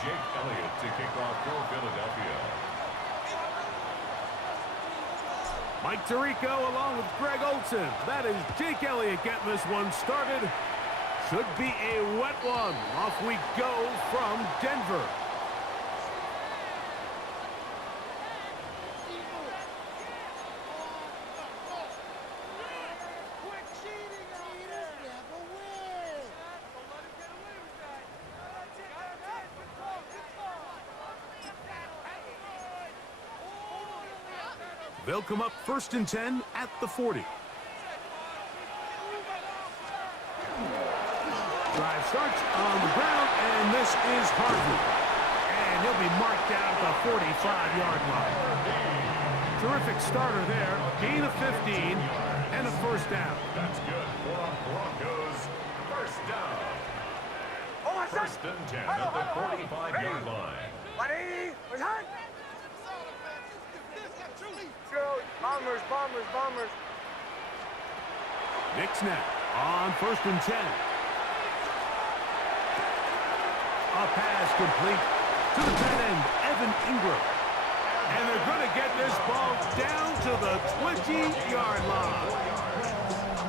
Jake Elliott to kick off for Philadelphia. Mike Tirico along with Greg Olson. That is Jake Elliott getting this one started. Should be a wet one. Off we go from Denver. They'll come up 1st and 10 at the 40. Drive starts on the ground, and this is Harvey. And he'll be marked down at the 45-yard line. Terrific starter there. Gain of 15 and a first down. That's good for Broncos. First down. 1st and 10 at the 45-yard line. Bombers. Nick snap on 1st and 10. A pass complete to the tight end, Evan Ingram. And they're going to get this ball down to the 20-yard line.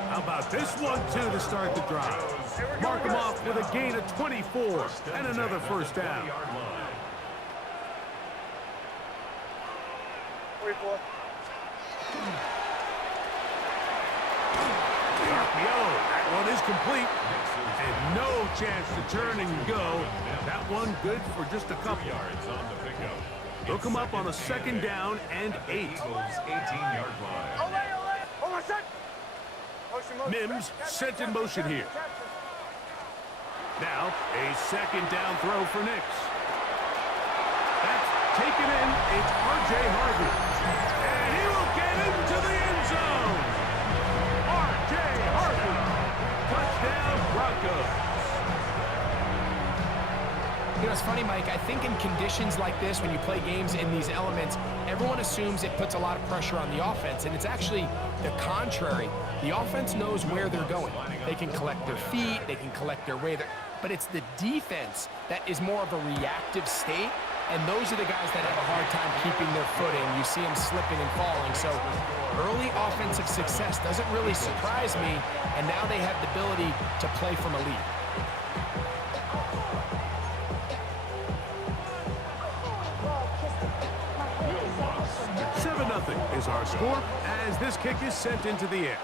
How about this one, too, to start the drive? Mark him off with a gain of 24 and another first down. 44. The RPO, that one is complete. And no chance to turn and go. That one good for just a couple. Yards on the pickup. They'll come up on a 2nd down and 8. 18-yard line. Mims sent in motion here. Now, a 2nd down throw for Nix. That's taken in. It's R.J. Harvey. And he will get into the end zone. R.J. Harvey. Touchdown, Broncos. You know, it's funny, Mike. I think in conditions like this, when you play games in these elements, everyone assumes it puts a lot of pressure on the offense, and it's actually the contrary. The offense knows where they're going. They can collect their feet, they can collect their way, but it's the defense that is more of a reactive state, and those are the guys that have a hard time keeping their footing. You see them slipping and falling, so early offensive success doesn't really surprise me, and now they have the ability to play from a lead. 7-0 is our score as this kick is sent into the air.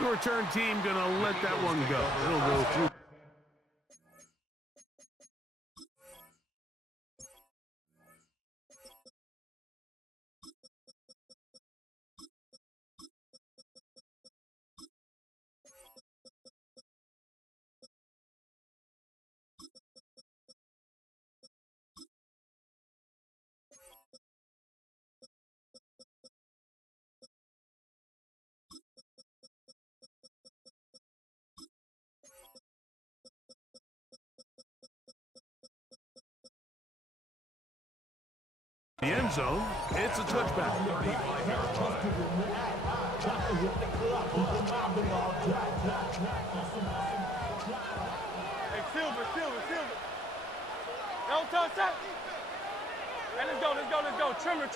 The return team gonna let that one go. It'll go through. The end zone, it's a touchback. 35-yard line. Hey, Silver. Don't touch that. Hey, let's go. Trimmer.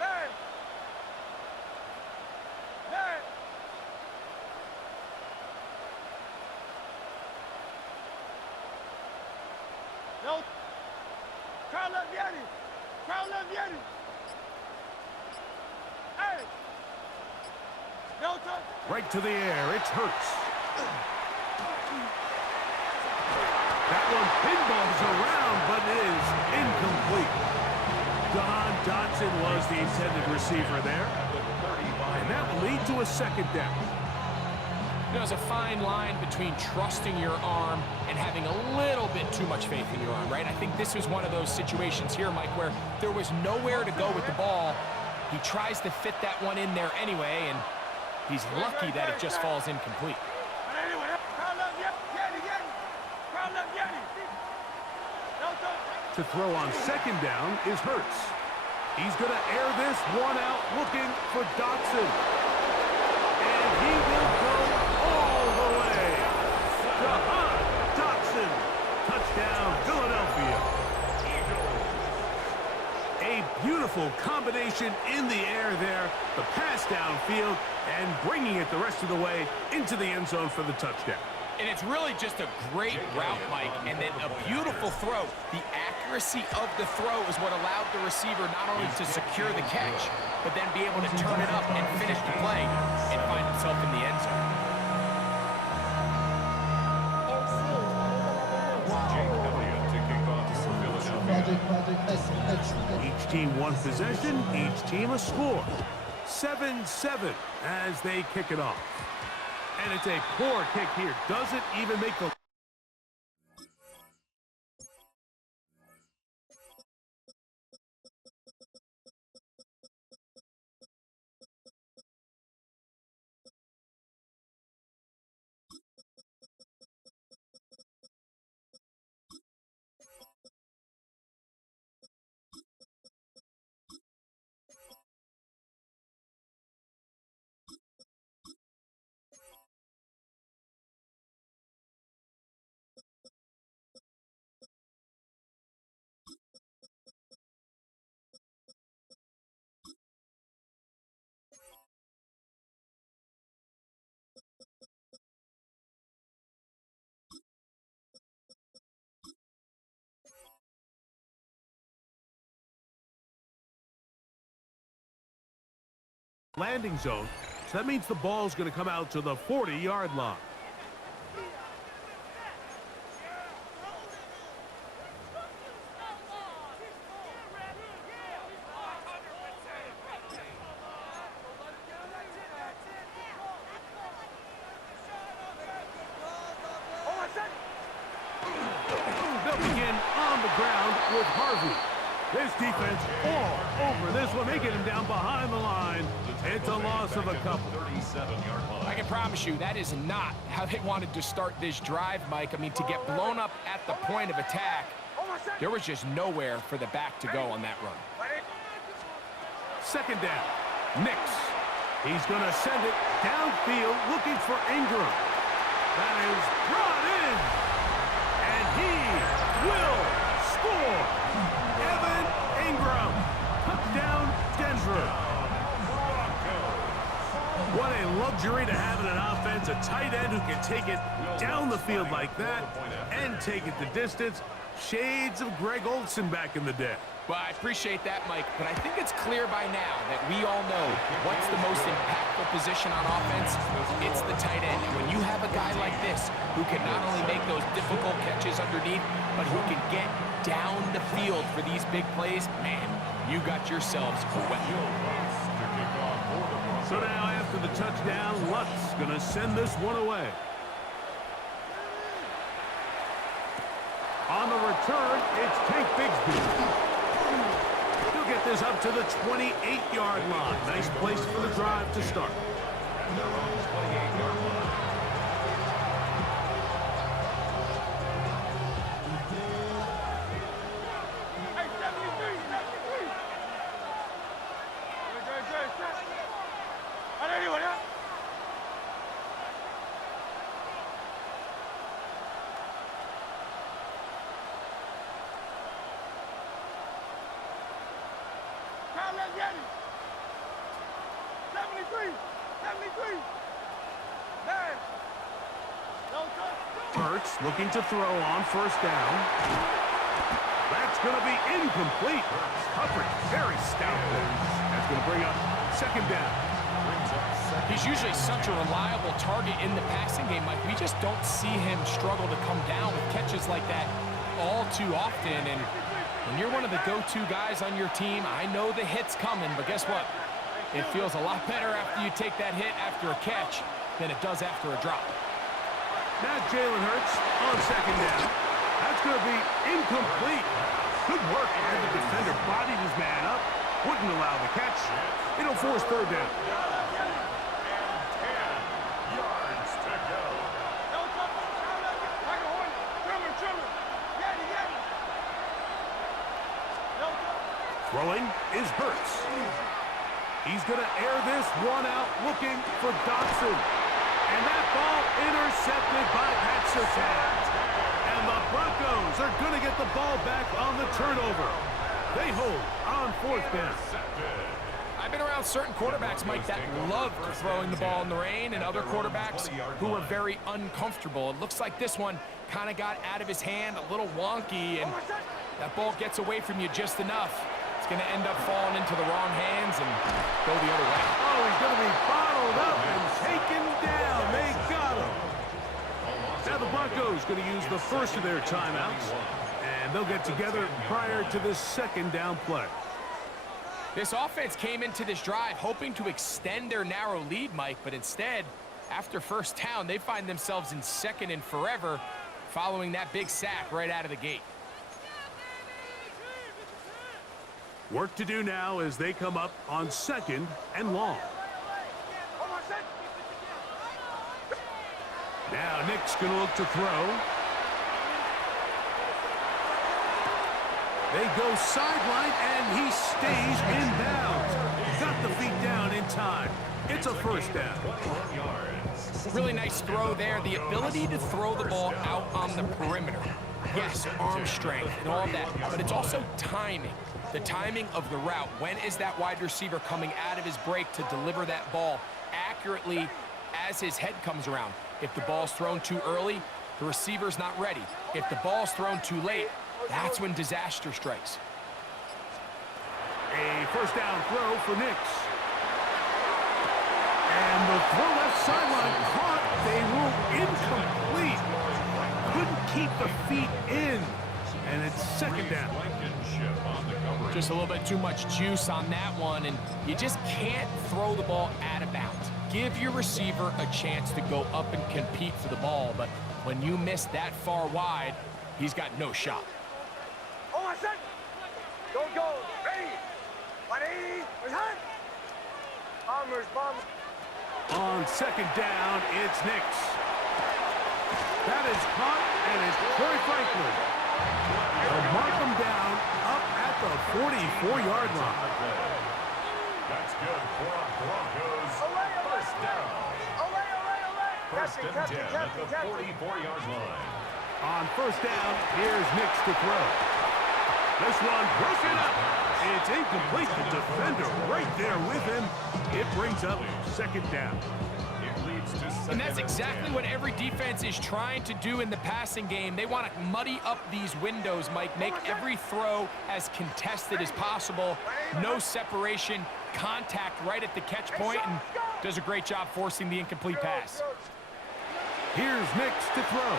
Bang. No. Crowd left Yeti. Hey. No touch. Right to the air, it's Hurts. That one pinballs around, but is incomplete. Don Dotson was the intended receiver there. And that will lead to a 2nd down. You know, there's a fine line between trusting your arm and having a little bit too much faith in your arm, right? I think this was one of those situations here, Mike, where there was nowhere to go with the ball. He tries to fit that one in there anyway, and he's lucky that it just falls incomplete. To throw on 2nd down is Hurts. He's going to air this one out looking for Dotson. And he will go motion in the air there, the pass downfield, and bringing it the rest of the way into the end zone for the touchdown. And it's really just a great route, Mike, and then a beautiful throw. The accuracy of the throw is what allowed the receiver not only to secure the catch, but then be able to turn it up and finish the play and find himself in the end zone. Each team one possession, each team a score. 7-7 as they kick it off. And it's a poor kick here. Doesn't even make the... landing zone, so that means the ball's going to come out to the 40-yard line. They'll begin on the ground with Harvey. This defense all over this one. They get him down behind the line. It's a loss of a couple. I can promise you that is not how they wanted to start this drive, Mike. I mean, to get blown up at the point of attack, there was just nowhere for the back to go on that run. Second down. Nix. He's going to send it downfield looking for Ingram. That is brought in. And he will score. Evan Ingram. Touchdown, Denver. What a luxury to have in an offense, a tight end who can take it down the field like that and take it the distance. Shades of Greg Olsen back in the day. Well, I appreciate that, Mike, but I think it's clear by now that we all know what's the most impactful position on offense. It's the tight end. And when you have a guy like this who can not only make those difficult catches underneath, but who can get down the field for these big plays, man, you got yourselves a weapon. So now after the touchdown, Lutz going to send this one away. On the return, it's Tank Bigsby. He'll get this up to the 28-yard line. Nice place for the drive to start. Hurts looking to throw on first down. That's going to be incomplete. Coverage very stout there. That's going to bring up second down. He's usually such a reliable target in the passing game, Mike. We just don't see him struggle to come down with catches like that all too often. And when you're one of the go-to guys on your team, I know the hit's coming, but guess what? It feels a lot better after you take that hit after a catch than it does after a drop. Now Jalen Hurts on second down. That's going to be incomplete. Good work. And the defender bodied his man up. Wouldn't allow the catch. It'll force third down. Throwing is Hurts. He's going to air this one out looking for Dotson. And that ball intercepted by Pat Surtain. And the Broncos are going to get the ball back on the turnover. They hold on fourth down. been around certain quarterbacks, Mike, that loved throwing the ball in the rain, and other quarterbacks who were very uncomfortable. It looks like this one kind of got out of his hand, a little wonky, and that ball gets away from you just enough. It's going to end up falling into the wrong hands and go the other way. Oh, he's going to be bottled up and taken down. They got him. Now the Broncos going to use the first of their timeouts, and they'll get together prior to the second down play. This offense came into this drive hoping to extend their narrow lead, Mike, but instead, after first down, they find themselves in second and forever following that big sack right out of the gate. Work to do now as they come up on second and long. Now Nick's going to look to throw. They go sideline, and he stays in bounds. Got the feet down in time. It's a first down. Really nice throw there. The ability to throw the ball out on the perimeter. Yes, arm strength and all that, but it's also timing. The timing of the route. When is that wide receiver coming out of his break to deliver that ball accurately as his head comes around? If the ball's thrown too early, the receiver's not ready. If the ball's thrown too late, that's when disaster strikes. A first down throw for Nix. And the throw left sideline caught. They rule incomplete. Couldn't keep the feet in. And it's second down. Just a little bit too much juice on that one, and you just can't throw the ball out of bounds. Give your receiver a chance to go up and compete for the ball, but when you miss that far wide, he's got no shot. Go. Ready. 180. Return. Bomb. On second down, it's Nix. That is caught, and it's Troy Franklin. They'll mark him down up at the 44-yard line. That's good for our Broncos. First down. First and 10 at the 44-yard line. On first down, here's Nix to throw. This one broken up. It's incomplete. The defender right there with him. It brings up second down. It leads to second. And that's exactly what every defense is trying to do in the passing game. They want to muddy up these windows, Mike, make every throw as contested as possible. No separation, contact right at the catch point, and does a great job forcing the incomplete pass. Here's Nix to throw.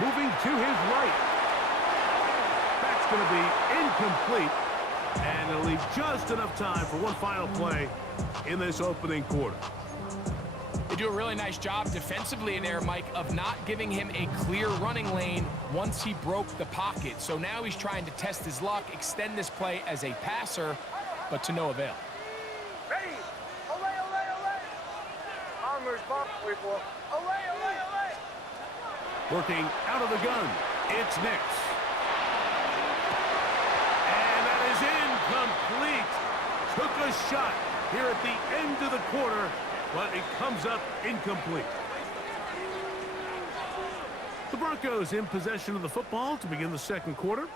Moving to his right. That's going to be incomplete. And it'll leave just enough time for one final play in this opening quarter. They do a really nice job defensively there, Mike, of not giving him a clear running lane once he broke the pocket. So now he's trying to test his luck, extend this play as a passer, but to no avail. Ready. Bombers, bomb. Wait for. Working out of the gun, it's Nix. And that is incomplete. Took a shot here at the end of the quarter, but it comes up incomplete. The Broncos in possession of the football to begin the second quarter,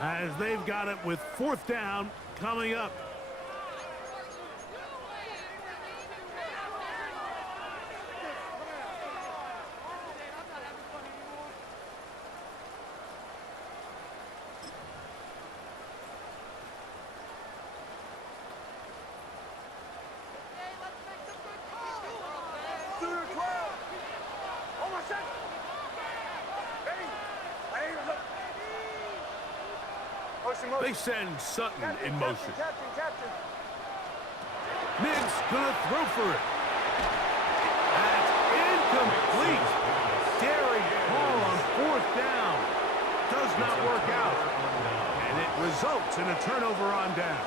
as they've got it with fourth down coming up. They send Sutton in motion. Captain. Nix gonna throw for it. That's incomplete. Daring call on fourth down. Does not work out. And it results in a turnover on down.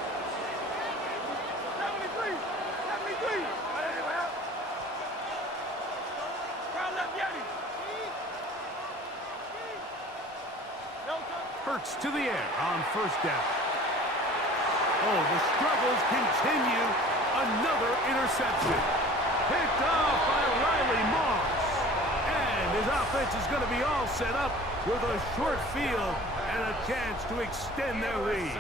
73. Crowd left Yeti. Hurts to the air on first down. Oh, the struggles continue. Another interception. Picked off by Riley Moss. And his offense is going to be all set up with a short field and a chance to extend their lead.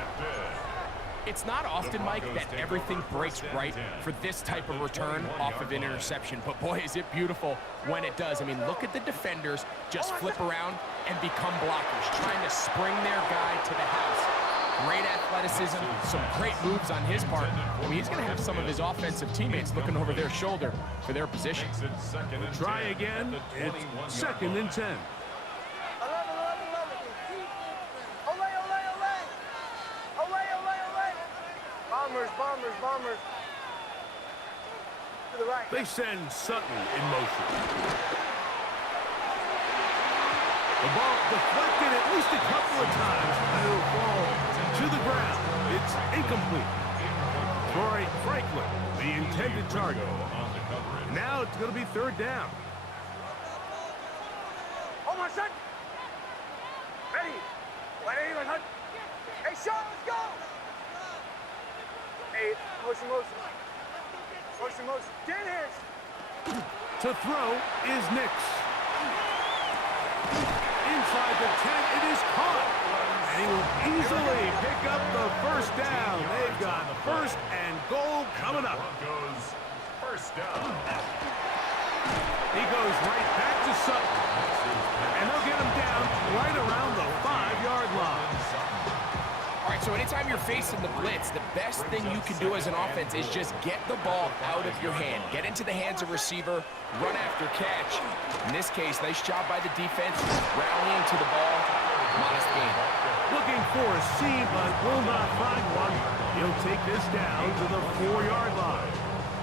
It's not often, Mike, that everything breaks right for this type of return off of an interception. But boy, is it beautiful when it does. I mean, look at the defenders just flip around and become blockers, trying to spring their guy to the house. Great athleticism, some great moves on his part. I mean, he's going to have some of his offensive teammates looking over their shoulder for their position. Try again. It's 2nd and 10. Bombers. To the right. They send Sutton in motion. The ball deflected at least a couple of times, and it'll fall to the ground. It's incomplete. Troy Franklin, the intended target. Now it's going to be 3rd down. Hold on, son. Ready. Hey, Sean, let's go. Hey, motion. Get hands. To throw is Nix. Inside the 10, it is caught. And he will easily pick up the 1st down. They've got 1st and goal coming up. First down. He goes right back to Sutton. And they'll get him down right around the 5-yard line. All right, so anytime you're facing the blitz, the best thing you can do as an offense is just get the ball out of your hand. Get into the hands of receiver, run after catch. In this case, nice job by the defense, rallying to the ball. Modest gain. Looking for a seam, but will not find one. He'll take this down to the 4-yard line.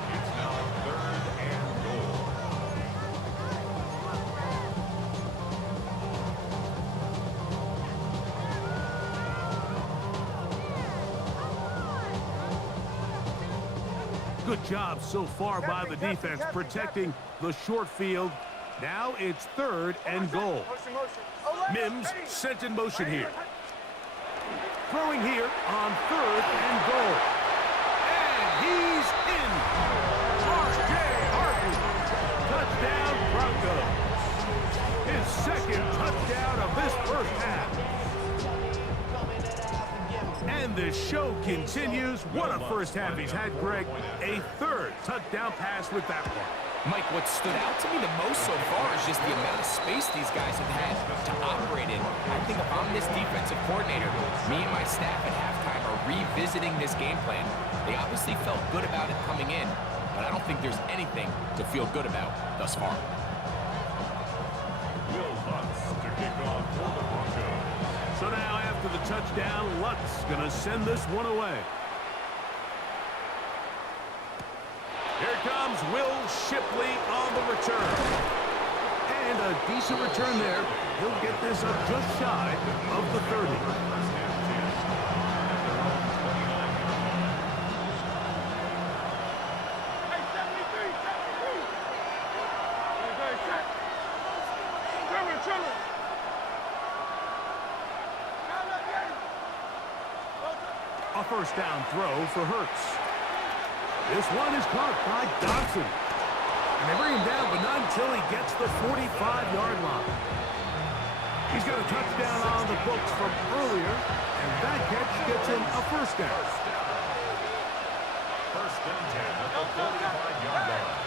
It's now 3rd and goal. Good job so far by the defense protecting the short field. Now it's 3rd and goal. Mims sent in motion here. Throwing here on 3rd and goal. And he's in. R.J. Harden. Touchdown Broncos. His 2nd touchdown of this 1st half. And the show continues. What a 1st half he's had, Greg. A 3rd touchdown pass with that one. Mike, what stood out to me the most so far is just the amount of space these guys have had to operate in. I think if I'm this defensive coordinator, me and my staff at halftime are revisiting this game plan. They obviously felt good about it coming in, but I don't think there's anything to feel good about thus far. Will Lutz to kick off for the Broncos. So now after the touchdown, Lutz gonna send this one away. Here comes Will Shipley on the return. And a decent return there. He'll get this up just shy of the 30. Hey, 73. Children. A 1st down throw for Hurts. This one is caught by Dodson. And they bring him down, but not until he gets the 45-yard line. He's got a touchdown on the books from earlier, and that catch gets him a 1st down. 1st and 10 at the 45-yard line.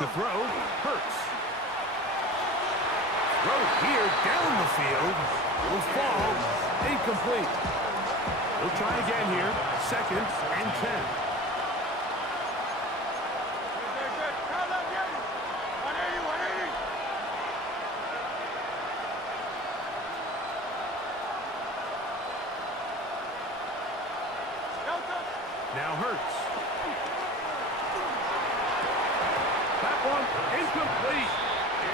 To throw, Hurts. Throw here down the field. Will fall incomplete. We'll try again here. 2nd and 10. Now Hurts. That one incomplete.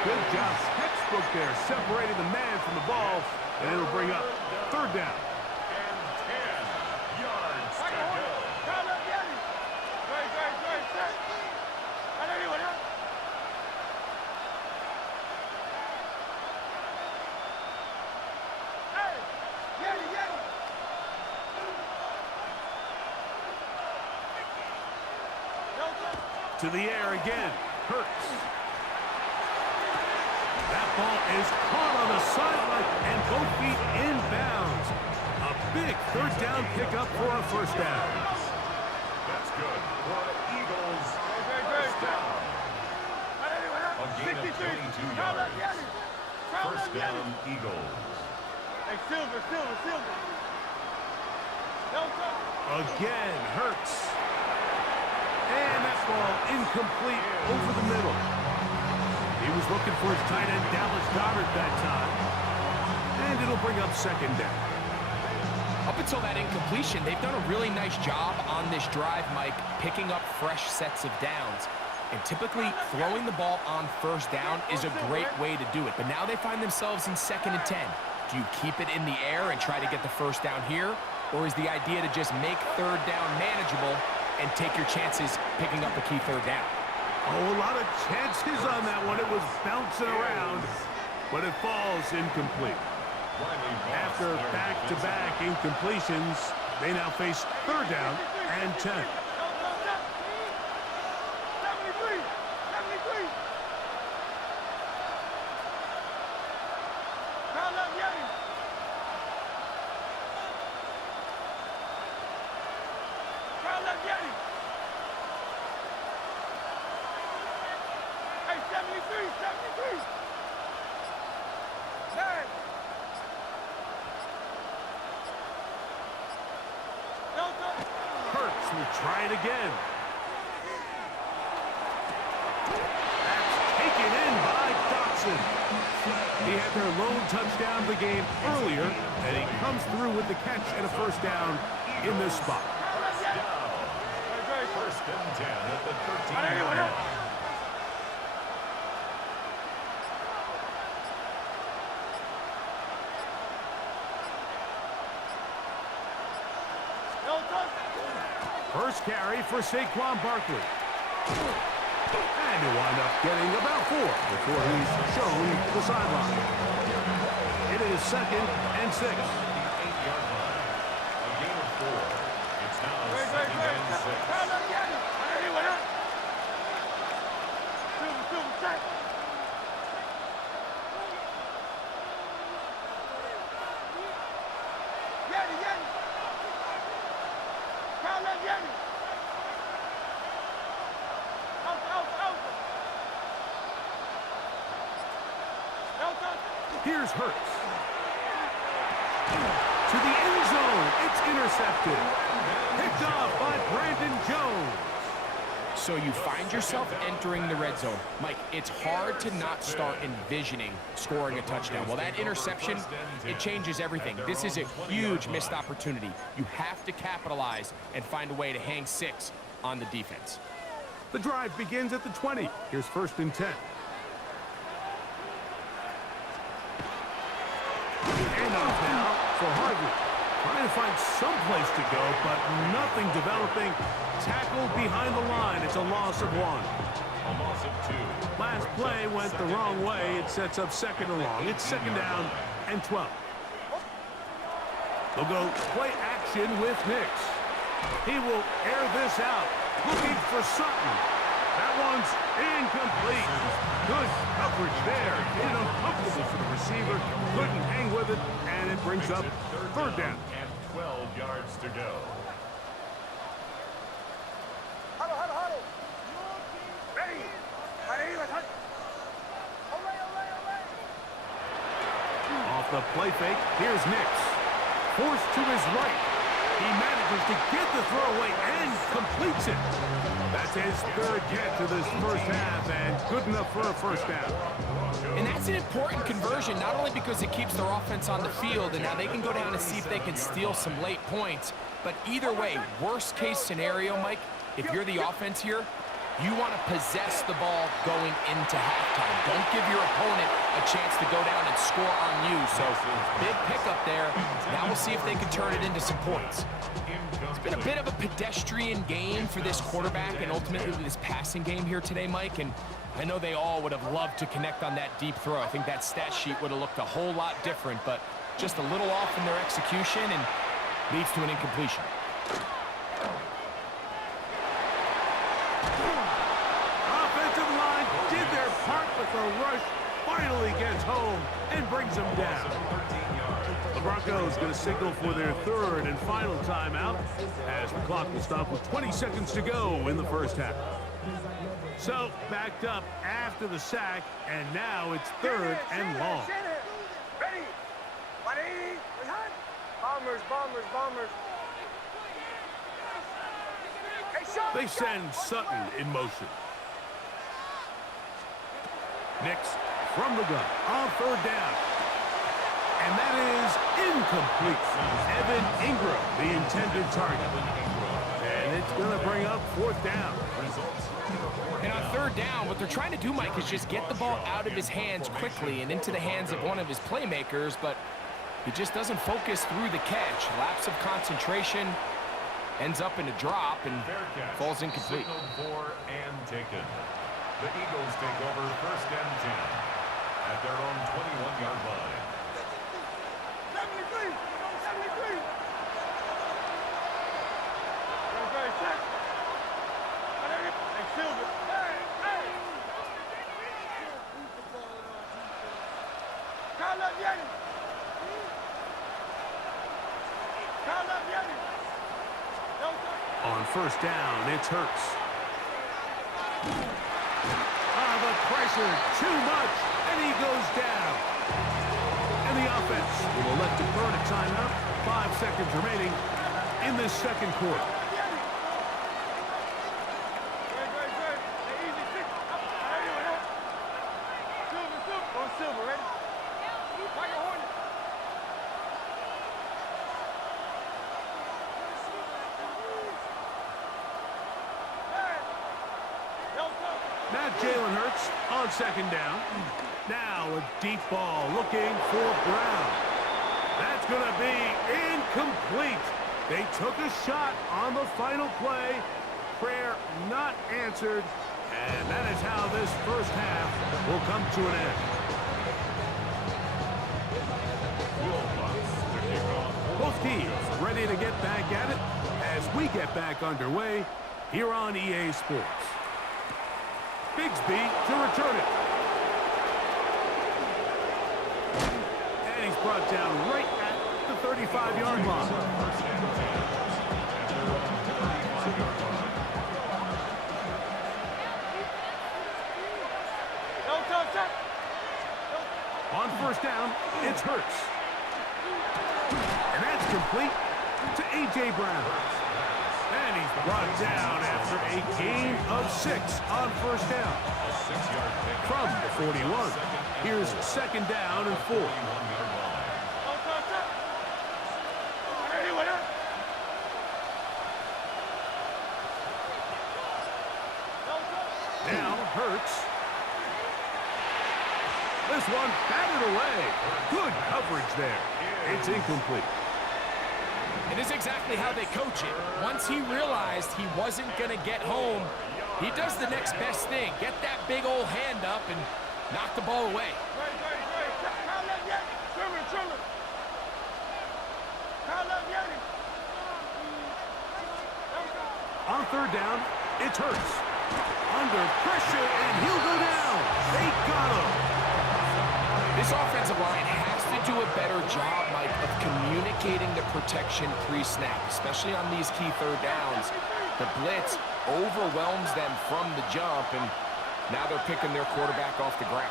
Good job. Textbook there, separating the man from the ball, and it'll bring up 3rd down. To the air again. Hurts. That ball is caught on the sideline and both feet inbounds. A big third down pickup for a first down. That's good for the Eagles. First down. A gain of 22 yards. First down, Eagles. Hey, Silver. Again, Hurts. And that ball incomplete over the middle. He was looking for his tight end, Dallas Goedert, that time. And it'll bring up second down. Up until that incompletion, they've done a really nice job on this drive, Mike, picking up fresh sets of downs. And typically, throwing the ball on first down is a great way to do it. But now they find themselves in 2nd and 10. Do you keep it in the air and try to get the first down here? Or is the idea to just make third down manageable and take your chances picking up a key third down? Oh, a lot of chances on that one. It was bouncing around, but it falls incomplete. After back-to-back incompletions, they now face third down and 10. Hurts will try it again. That's taken in by Dotson. He had their lone touchdown of the game earlier, and he comes through with the catch and a first down in this spot. First and 10 at the 13-yard line. First carry for Saquon Barkley. And he'll wind up getting about 4 before he's shown the sideline. It is 2nd and 6. 8-yard line. A gain of 4. It's now 2nd and 6. Here's Hurts. To the end zone. It's intercepted. Picked off by Brandon Jones. So you find yourself entering the red zone. Mike, it's hard to not start envisioning scoring a touchdown. Well, that interception, it changes everything. This is a huge missed opportunity. You have to capitalize and find a way to hang 6 on the defense. The drive begins at the 20. Here's 1st and 10. Handoff now for Harvey. Trying to find some place to go, but nothing developing. Tackled behind the line. It's a loss of 1. A loss of 2. Last play went the wrong way. It sets up 2nd and long. It's 2nd down and 12. They'll go play action with Nix. He will air this out. Looking for Sutton. That one's incomplete. Good coverage there. Made it uncomfortable for the receiver. Couldn't hang with it, and it brings up third down. And 12 yards to go. Off the play fake, here's Nix. Forced to his right. He manages to get the throw away and completes it. That's his 3rd catch of this first half, and good enough for a first down. And that's an important conversion, not only because it keeps their offense on the field, and now they can go down and see if they can steal some late points, but either way, worst case scenario, Mike, if you're the offense here, you want to possess the ball going into halftime. Don't give your opponent a chance to go down and score on you. So big pickup there. Now we'll see if they can turn it into some points. It's been a bit of a pedestrian game for this quarterback and ultimately this passing game here today, Mike. And I know they all would have loved to connect on that deep throw. I think that stat sheet would have looked a whole lot different, but just a little off in their execution and leads to an incompletion. Offensive line did their part, but the rush finally gets home and brings him down. The Broncos going to signal for their third and final timeout as the clock will stop with 20 seconds to go in the first half. So, backed up after the sack, and now it's third and long. Ready. 180. Bombers, bombers, bombers. They send Sutton in motion. Nix from the gun on third down. And that is incomplete. Evan Ingram, the intended target. And it's going to bring up fourth down. And on third down, what they're trying to do, Mike, is just get the ball out of his hands quickly and into the hands of one of his playmakers, but he just doesn't focus through the catch. Lapse of concentration, ends up in a drop, and falls incomplete. For and taken. The Eagles take over first and 10 at their own 21-yard line. 73. 73. Hey, Silver. Hey, hey. Call up Yeti. Call up Yeti. On first down, it's Hurts. The pressure, too much, and he goes down. And the offense will elect to burn a timeout. 5 seconds remaining in this second quarter. Silver, ready? Fire Hornet. Now Jalen Hurts on second down. Now a deep ball looking for Brown. That's going to be incomplete. They took a shot on the final play. Prayer not answered. And that is how this first half will come to an end. Both teams ready to get back at it as we get back underway here on EA Sports. Bigsby to return it. And he's brought down right at the 35-yard line. On first down, it's Hurts. And that's complete to A.J. Brown. And he's brought down after a gain of 6 on first down. From the 41, here's second down and 4. Now Hurts. This one batted away. Good coverage there. It's incomplete. It is exactly how they coach it. Once he realized he wasn't going to get home, he does the next best thing. Get that big old hand up and knock the ball away. On third down, it's Hurts. Under pressure, and he'll go down. They got him. This offensive line has to do a better job, Mike, of communicating the protection pre-snap, especially on these key third downs. The blitz overwhelms them from the jump, and now they're picking their quarterback off the ground.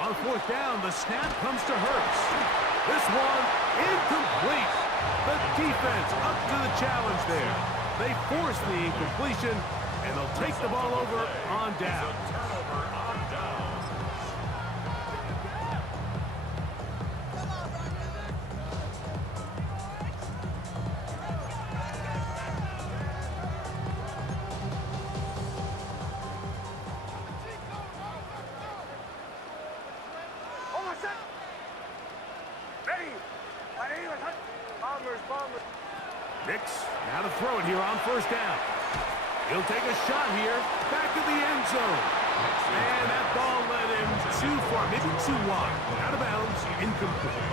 On fourth down, the snap comes to Hurts. This one incomplete. The defense up to the challenge there. They force the incompletion, and they'll take the ball over on down. Nix, now to throw it here on first down. He'll take a shot here, back of the end zone. And that ball led him too far, maybe too wide. Out of bounds, incomplete.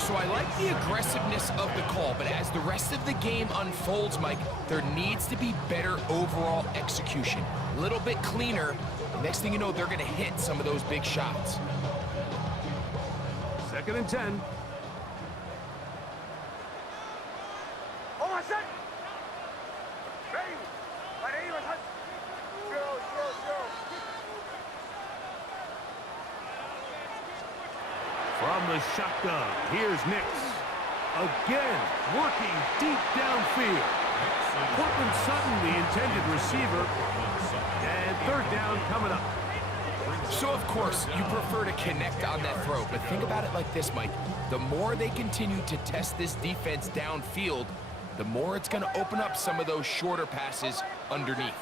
So I like the aggressiveness of the call, but as the rest of the game unfolds, Mike, there needs to be better overall execution. A little bit cleaner. Next thing you know, they're going to hit some of those big shots. 2nd and 10. Hold on, set. Ready. From the shotgun, here's Nix. Again, working deep downfield. Cortland Sutton, the intended receiver. And 3rd down coming up. So, of course, you prefer to connect on that throw, but think about it like this, Mike. The more they continue to test this defense downfield, the more it's going to open up some of those shorter passes underneath.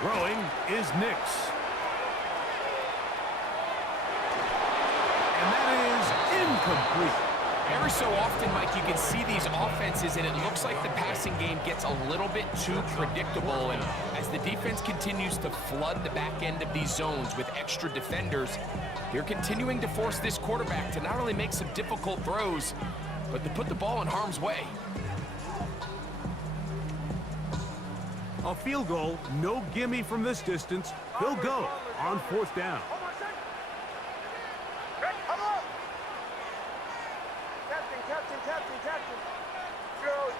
Throwing is Nix. And that is incomplete. Every so often, Mike, you can see these offenses, and it looks like the passing game gets a little bit too predictable. And as the defense continues to flood the back end of these zones with extra defenders, they're continuing to force this quarterback to not only make some difficult throws, but to put the ball in harm's way. A field goal, no gimme from this distance. They'll go on 4th down. Captain. Joe.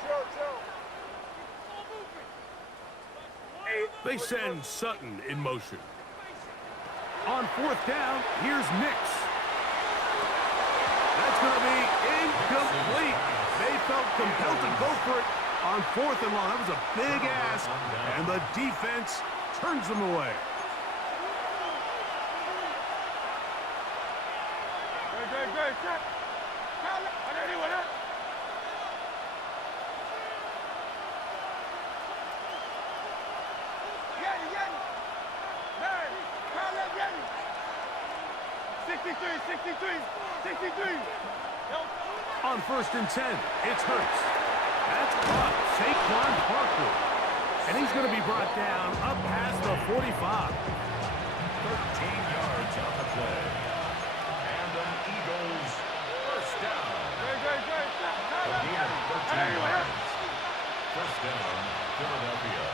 They send Sutton in motion. On 4th down, here's Nix. That's going to be incomplete. They felt compelled to go for it on 4th and long. That was a big ask, and the defense turns them away. Good. Set. Anyone else? Yeti. 63. On 1st and 10, it's Hurts. That's caught. Saquon Barkley. And he's going to be brought down up past the 45. 13 yards on the play. And an Eagles first down. Again, 13 yards. First down, Philadelphia.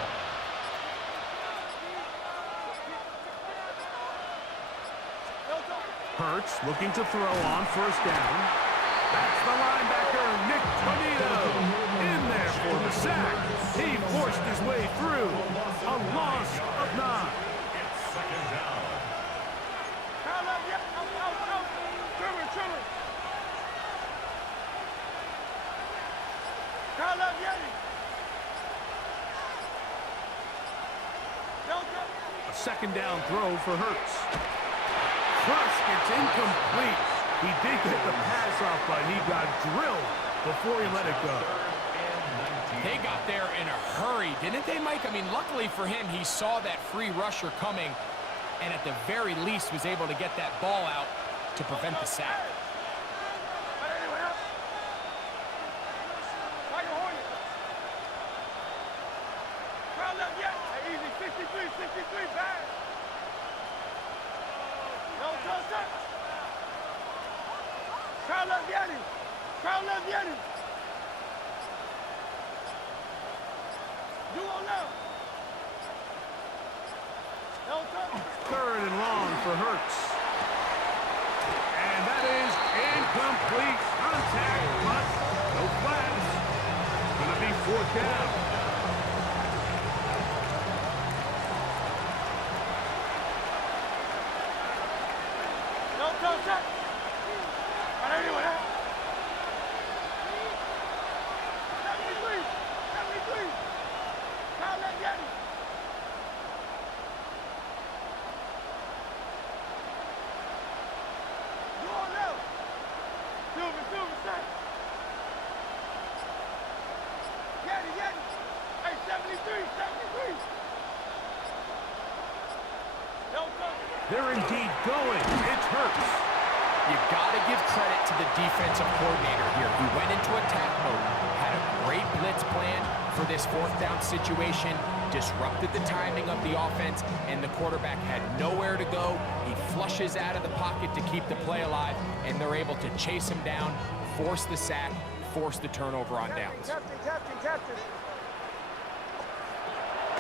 Hurts looking to throw on 1st down. That's the linebacker, Nick Bonito, in there for the sack. He forced his way through. A loss of 9. It's 2nd down. A 2nd down throw for Hurts. Crushed, it's incomplete. He did get the pass off, but he got drilled before he let it go. They got there in a hurry, didn't they, Mike? I mean, luckily for him, he saw that free rusher coming, and at the very least was able to get that ball out to prevent the sack. Crowd left Yeti. You on now. 3rd and long for Hurts. And that is incomplete. Contact, but no flags. It's going to be 4th down. They're indeed going. It's Hurts. You got to give credit to the defensive coordinator here. He went into attack mode, had a great blitz plan for this 4th down situation, disrupted the timing of the offense, and the quarterback had nowhere to go. He flushes out of the pocket to keep the play alive, and they're able to chase him down, force the sack, force the turnover on downs. Captain.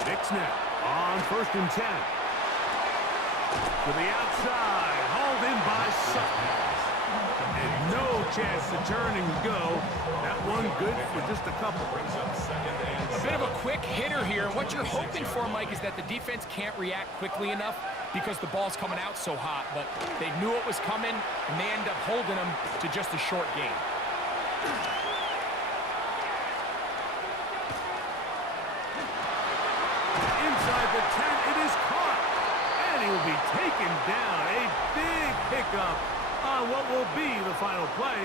Big snap on 1st and 10. To the outside, hauled in by Sutton. And no chance to turn and go. That one good for just a couple. A bit of a quick hitter here. And what you're hoping for, Mike, is that the defense can't react quickly enough because the ball's coming out so hot. But they knew it was coming, and they end up holding them to just a short gain. Inside the 10, it is caught. And he will be taken down. A big pickup on what will be the final play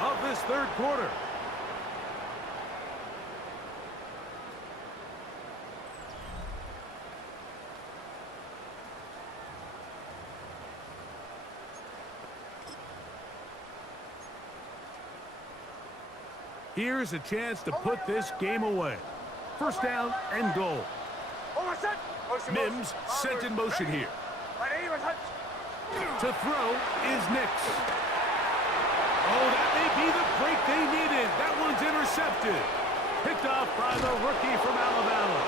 of this 3rd quarter. Here's a chance to put this game away. 1st down and goal. Mims sent in motion here. To throw is Nix. Oh, that may be the break they needed. That one's intercepted. Picked off by the rookie from Alabama.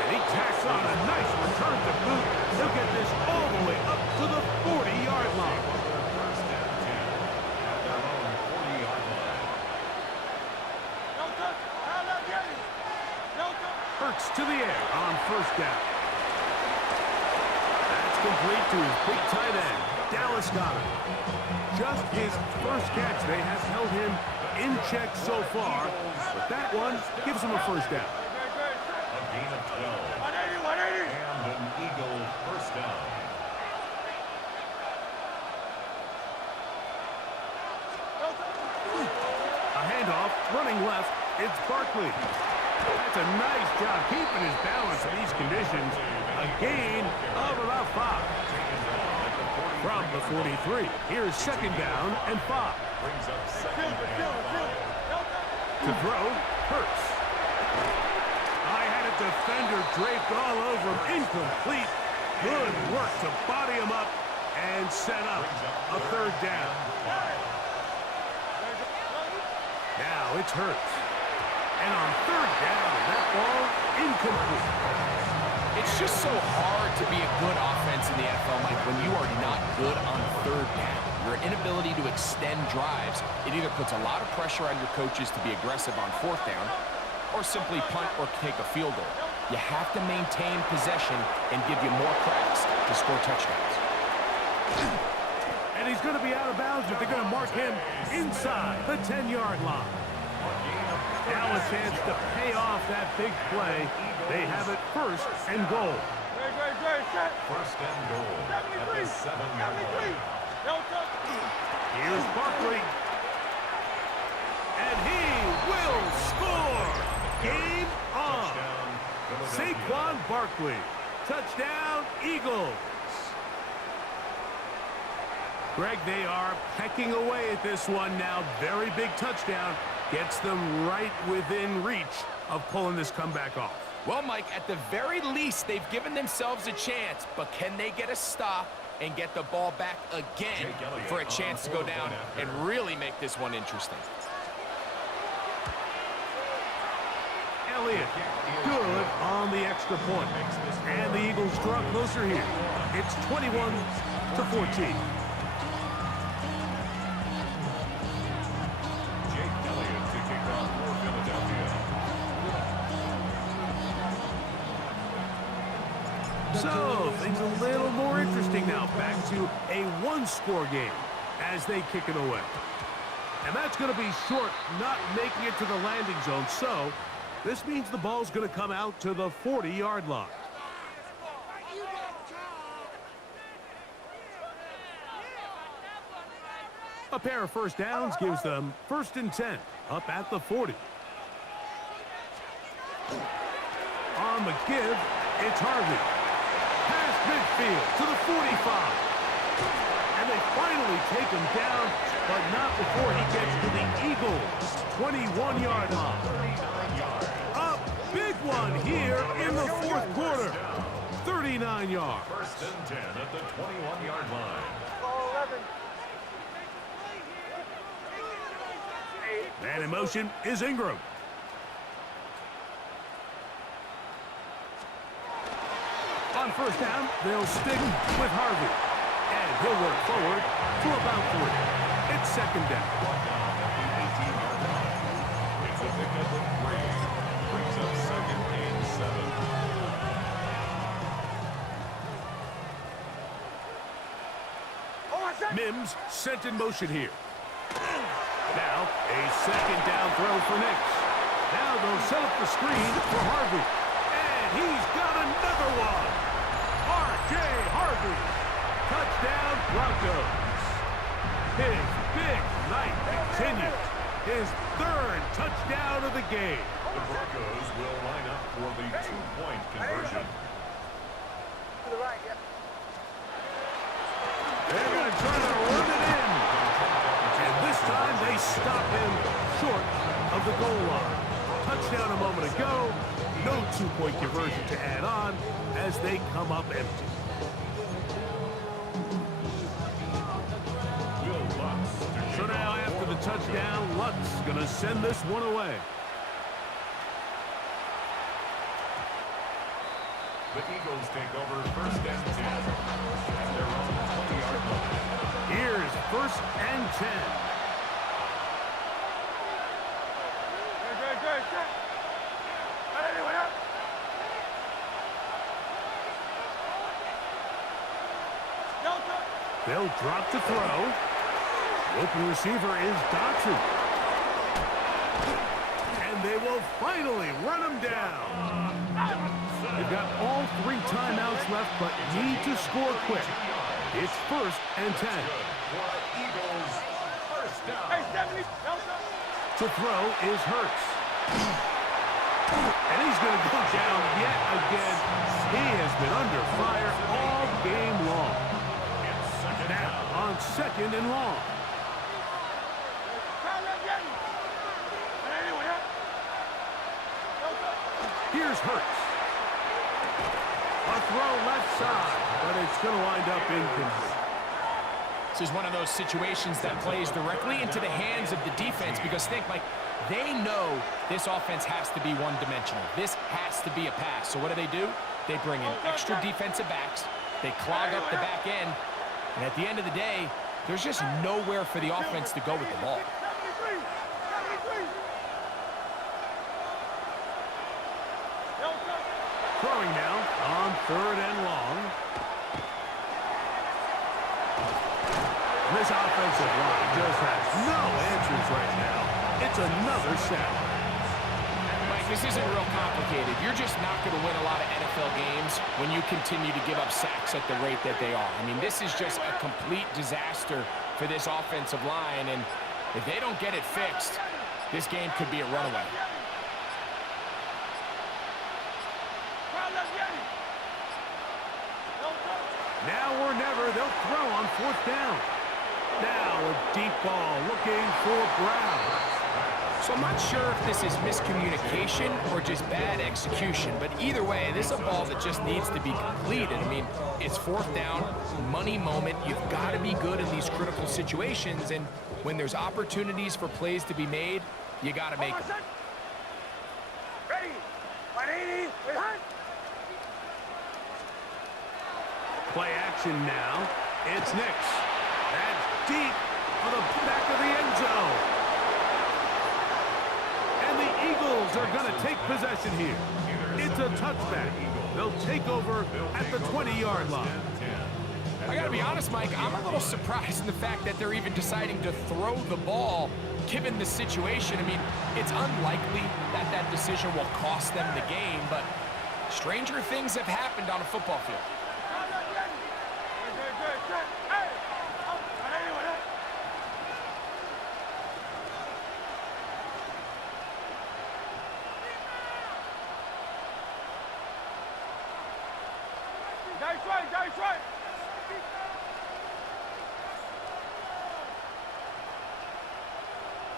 And he tacks on a nice return to boot. He'll get this all the way up to the 40-yard line. First and 10 at their own 40-yard line. Hurts to the air on 1st down. That's complete to his big tight end, Dallas Goedert. Just his 1st catch. They have held him in check so far, but that one gives him a 1st down. A gain of 12. 180. And an Eagle 1st down. A handoff, running left, it's Barkley. That's a nice job keeping his balance in these conditions. A gain of about 5. From the 43, here's 2nd down and 5. Brings up 2nd and 5. To throw, Hurts. I had a defender draped all over him. Incomplete. Good work to body him up and set up a 3rd down. Now it's Hurts. And on 3rd down, that ball incomplete. It's just so hard to be a good offense in the NFL, Mike, when you are not good on 3rd down. Your inability to extend drives, it either puts a lot of pressure on your coaches to be aggressive on 4th down or simply punt or take a field goal. You have to maintain possession and give you more cracks to score touchdowns. And he's going to be out of bounds, but they're going to mark him inside the 10-yard line. Now a chance to pay off that big play. They have it 1st and goal. 1st and goal at the 7-yard line. Here's Barkley. And he will score. Game on. Saquon Barkley. Touchdown, Eagles. Greg, they are pecking away at this one now. Very big touchdown. Gets them right within reach of pulling this comeback off. Well, Mike, at the very least, they've given themselves a chance, but can they get a stop and get the ball back again for a chance to go down and really make this one interesting? Elliott, good on the extra point. And the Eagles draw closer here. It's 21-14. So, things a little more interesting now. Back to a 1-score game as they kick it away. And that's going to be short, not making it to the landing zone. So, this means the ball's going to come out to the 40-yard line. A pair of 1st downs gives them 1st and 10 up at the 40. On the give, it's Harvey. Past midfield to the 45. And they finally take him down, but not before he gets to the Eagles' 21-yard line. A big one here in the fourth quarter. 39 yards. First and 10 at the 21-yard line. Man in motion is Ingram. On first down, they'll stick with Harvey. And he'll work forward for about 3. It's second down. Brought down at the 18-yard line. It's a pickup of 3. Brings up second and 7. Mims sent in motion here. Now, a second down throw for Nix. Now they'll set up the screen for Harvey. And he's got another one. R.J. Harvey. Touchdown, Broncos. His big night continues. His 3rd touchdown of the game. The Broncos will line up for the 2-point conversion. To the right, yeah. They're going to try to run it in. And this time they stop him short of the goal line. Touchdown a moment ago. No 2-point conversion to add on as they come up empty. So now after the touchdown, Lutz going to send this one away. The Eagles take over first and 10 at their own 20-yard line. Here's first and 10. They'll drop the throw. Open receiver is Dotson. And they will finally run him down. They've got all 3 timeouts left, but need to score quick. It's first and 10. Eagles, first down. To throw is Hurts. And he's going to go down yet again. He has been under fire all game long. Now on second and long. Here's Hurts. A throw left side, but it's going to wind up incomplete. This is one of those situations that plays directly into the hands of the defense because think, Mike, they know this offense has to be one-dimensional. This has to be a pass. So what do? They bring in extra defensive backs. They clog up the back end. And at the end of the day, there's just nowhere for the offense to go with the ball. Throwing now on third and long. This offensive line just has no answers right now. It's another sack. Mike, this isn't real complicated. You're just not going to win a lot of NFL games when you continue to give up sacks at the rate that they are. I mean, this is just a complete disaster for this offensive line, and if they don't get it fixed, this game could be a runaway. Now or never, they'll throw on fourth down. Now a deep ball looking for Brown. So I'm not sure if this is miscommunication or just bad execution, but either way, this is a ball that just needs to be completed. I mean, it's fourth down, money moment. You've got to be good in these critical situations, and when there's opportunities for plays to be made, you got to make them. Ready. 180. Play action now. It's Nix. That's deep for the back of the end zone. And the Eagles are going to take possession here. It's a touchback. They'll take over at the 20-yard line. I got to be honest, Mike, I'm a little surprised in the fact that they're even deciding to throw the ball given the situation. I mean, it's unlikely that that decision will cost them the game, but stranger things have happened on a football field.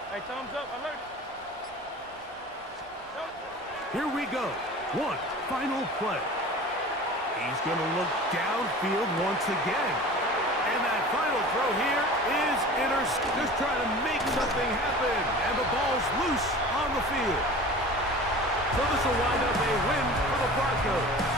Hey, thumbs up, alert. Here we go. One final play. He's going to look downfield once again. And that final throw here is intercepted. Just trying to make something happen. And the ball's loose on the field. So this will wind up a win for the Broncos.